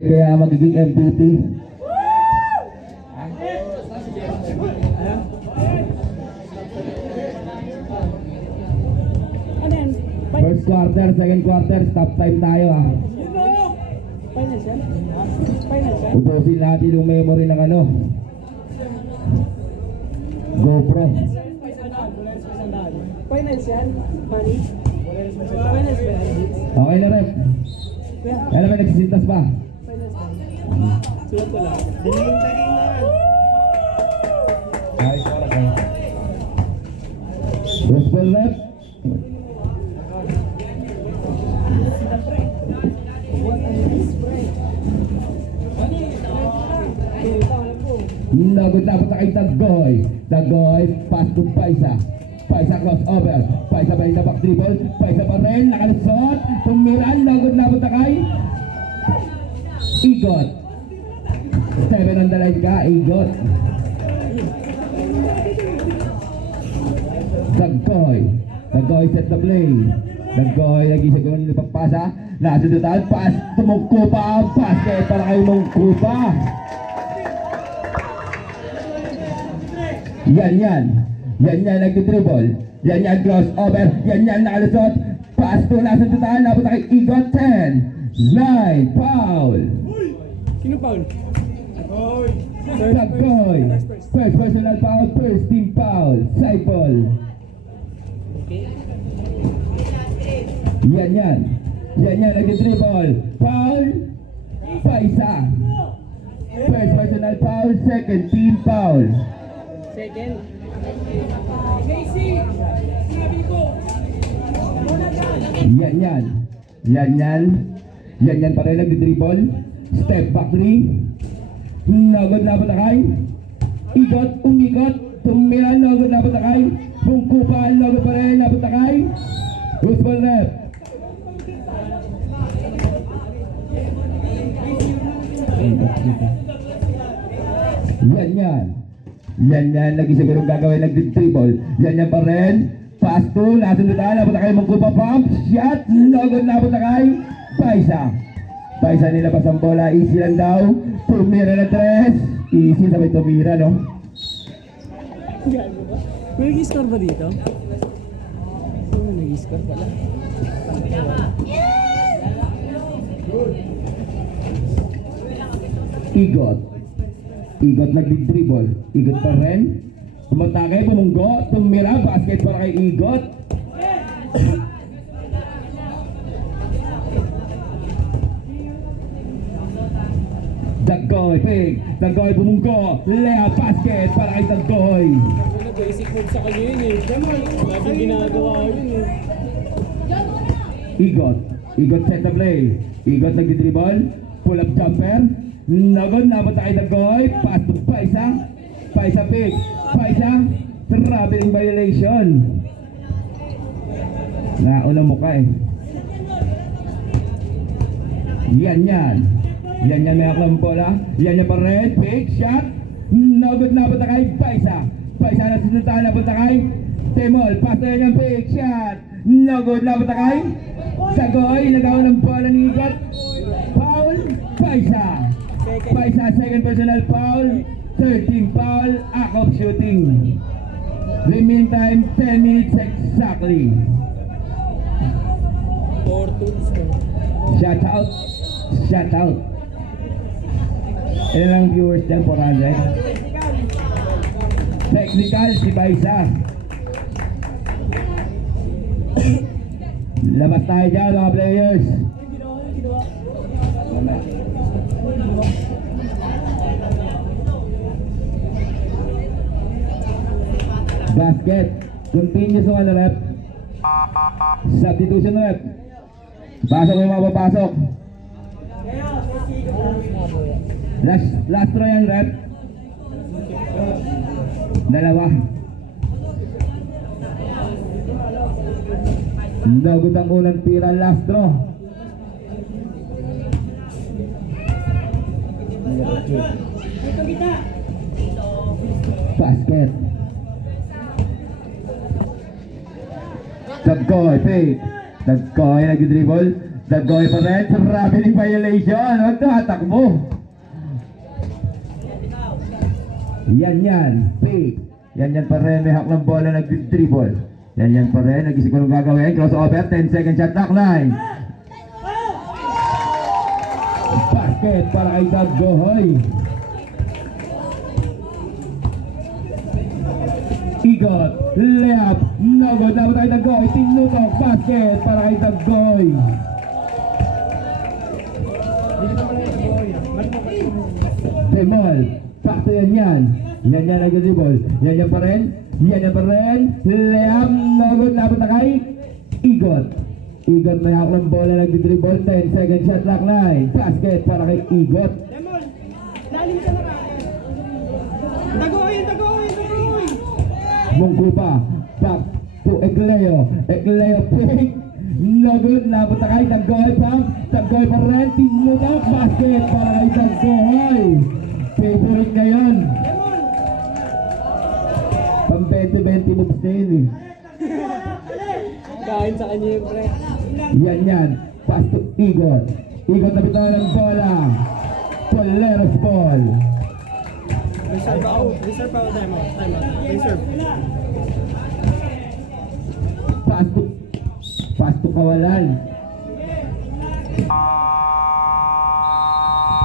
Kaya magiging MVP. First quarter, second quarter, stop time tayo ah. Ubusin natin yung memory ng ano, GoPro. Finals yan? Money? Finals ba yan? Okay na rep. Kaya naman nagsisintas pa. Finals ba? Sulat ko lang. Diniging na yan. Nice one, okay. Gospel rep. Nagod-labot na kay Dagoy. Dagoy, pass to Paisa. Paisa crossover. Paisa ba yung back dribble? Paisa pa rin, nakalusot. Tumiran, nagod-labot na kay Igot. 7 on the line ka, Igot. Dagoy. Dagoy set the play. Dagoy, nag-isip ko nila pagpasa. Nasudutan, pass. Tumungko pa ang basket para kay Mungkupa. Yan, nagdidribble. Yan, crossover. Yan, nakalusot. Pass to nasudutan, nabot na kay Igot. 10, 9, foul. Sino foul? Dagoy. First personal foul, first team foul. Saipol. Yan, nag-dribble. Foul. Paisa. First personal foul, second team foul. Second. Casey! Sinabi ko! Yan pa rin nag-dribble. Step back 3. Nagod-labot na kay Igot, umikot. Tumiran, nagod-labot na kay Mungkupan, nagod pa rin, labot na kay Usbol rep. Yan, nag-isigurong gagawin, nag-dribble. Yan pa rin. Pass to, nasundutan, labot na kay Mungkupa, pump, shot, nagod-labot na kay Paisa. Paisa nilabas ang bola, easy lang daw. Tumira na 3. Easy, sabay tumira, no? May nag-score ba dito? May nag-score pala. Igot nag-dribble. Igot pa rin. Tumatake, bumunggo, tumira, basket para kay Igot. Dagoy, pig. Dagoy, bumunggo. Lea, basket para kay Dagoy. Nag-basic move sa kanya yun eh. Laging ginagawa yun eh. Igot set the play. Igot nag-dribble. Pull up jumper. Nagod, nabot na kay Dagoy. Pass to Paisa. Paisa, pig. Paisa. Traveling violation. Nauna mo ka eh. Yan, may aklang bola. Yan pa rin. Big shot. Nagod, nabot na kay Paisa. Paisa na sinuntahan, nabot na kay Temol. Pass na yan, big shot. Nagod, nabot na kay Dagoy. Nagawa ng bola ni Igot. Foul. Paisa. Paisa, second personal foul. 13 foul. Act of shooting. Remaining time 10 minutes exactly. 4-2. Shut out. Ilan lang viewers dyan? 400. Technical si Paisa. Labas tayo dyan mga players. Basket. Continuous yung ano rep. Substitution rep. Pasok yung mga papasok. Last throw yan rep. Dalawa. Nagod ang unang tira, last draw. Basket. Dagoy, fake. Dagoy, nag-dribble. Dagoy pa rin. Traveling violation. Huwag tatakbo. Yan. Fake. Yan pa rin. May hak ng bola. Nag-dribble. Yan pa rin. Nag-isip ko nung gagawin. Crossover. 10 second shot clock line. Basket para kay Dagoy. Igot. Layup. No good. Dapat kay Dagoy. Tinutok. Basket para kay Dagoy. Demol. Pakto yan. Yan nag-dribble. Yan pa rin. Layup. No good. Dapat na kay Igot. Igot may hawak ng bola. Nag-dribble. 10 second shot clock line. Basket para kay Igot. Demol, lalim ka na ka. Dagoy. Mungkupa. Back to Egleo. Egleo pick. No good. Napunta kay Dagoy. Dagoy pa rin. Tinutok. Basket para kay Dagoy. Favorite ngayon. Pang 20-20 moves na yun eh. Kain sa kanya yung pre. Yan. Pass to Igot. Igot na bitaw ng bola. Poleros ball. Reserve out. Time out. Reserve. Pass to Kawalan.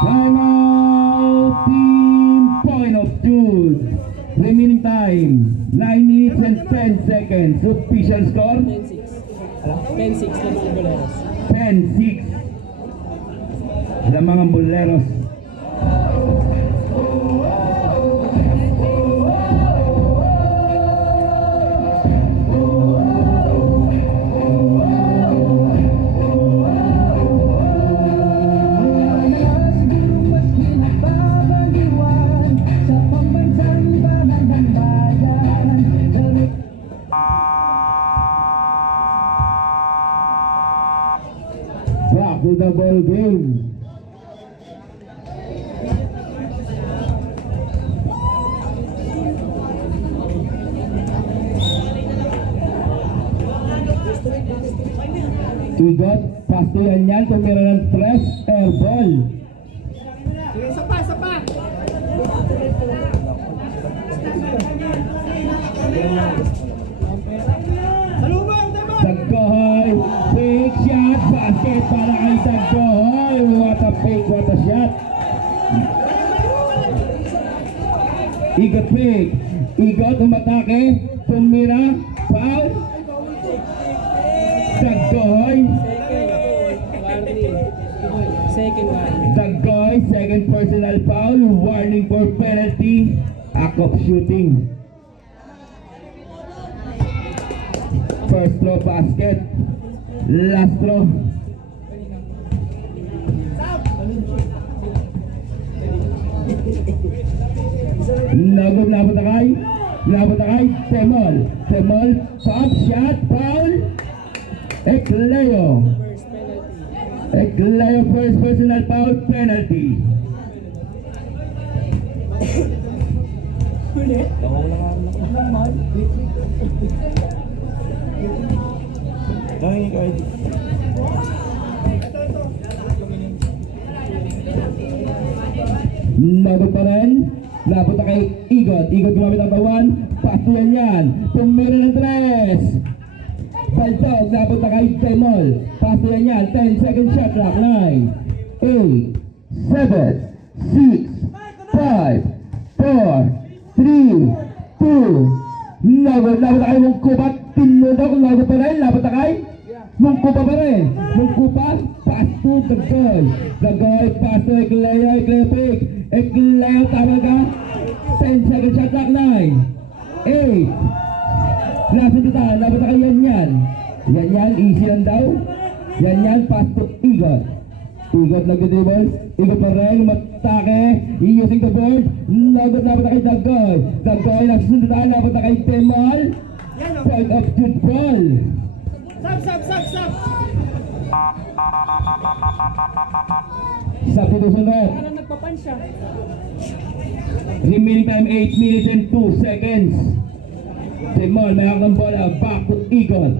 Time out. Team point of Jude. Remaining time 9 minutes and 10 seconds. Official score 10-6 na mga boleros. 10-6. Sa mga Boleros. Back to the ball game. Igot, pass to yan. Tumira ng press, air ball. Sige, isa pa. Salubong, Demol. Dagoy, fake shot, basket para kay Dagoy. What a fake, what a shot. Igot fake. Igot umatake, tumira, foul. Dagoy. Second one. Dagoy, second personal foul. Warning for penalty. Act of shooting. First throw basket. Last throw. Labot na kay Temol. Pop shot, foul. Egleo. First penalty. Egleo, first personal foul, penalty. Labot pa rin. Labot na kay Igot. Igot gumamit ang tawan. Pass to yan. Tumira ng tres. Baltog. Labot na kay Temol. Pass to yan. 10 second shot clock. 9, 8, 7, 6, 5, 4, 3, 2. Labot na kay Mungkupat. Tinudok. Labot pa rin. Labot na kay Mungkupa pa rin. Mungkupa. Pass to Dagoy. Dagoy. Pass to Egleo. Egleo pick. Egleo, tama ka? 10 second shot clock. 9, 8. Last na tayo. Labot na kay yan. Yan. Easy lang daw. Yan. Pass to Igot. Igot nag-dribble. Igot pa rin. Matake. Using the board. Labot na kay Dagoy. Dagoy. Last na tayo. Labot na kay Temol. Point of shoot ball. Sub. Substitusunod. Parang nagpapan siya. Remaining time 8 minutes and 2 seconds. Temol may hawak ng bola. Back to Igot.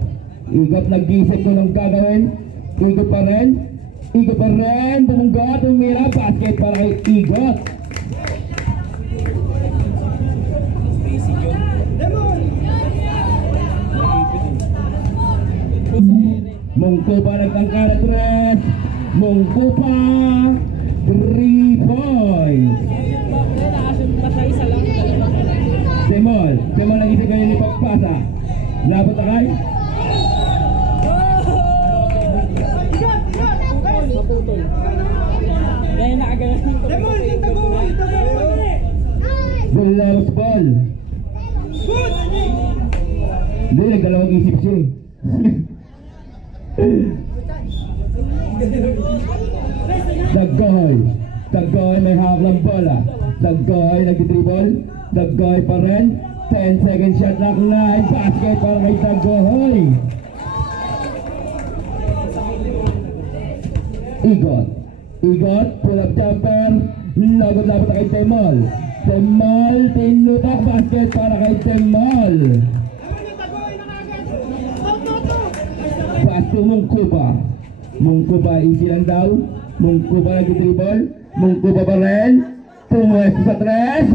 Igot nag-isip ko ng gagawin. Igot pa rin. Igot pa rin. Bumunggo. Tumira. Basket para kay Igot. Mungko pa nagtangka na tres. Mungko pa. 3 points. Temol. Temol nag-isip kayo ni Pagpasa. Labot na kay. Naputol. Kaya nakagalan yung Demol, yung taguan, taguan. Bulawos ball. Good! Hindi, nagdalawang isip siya eh. Dagoy. Dagoy may hawak ng bola. Dagoy nag-dribble. Dagoy pa rin. 10 second shot na line. Basket para kay Dagoy. Igot. Igot. Pull up jumper. Lagot-labot na kay Temol. Temol. Tinutak. Basket para kay Temol. Naman yung taguan na agad. Out. Pass to Mungkuba. Mungkuba easy lang daw. Mungkuba nag-dribble. Mungkuba pa rin. Tumwes sa tres.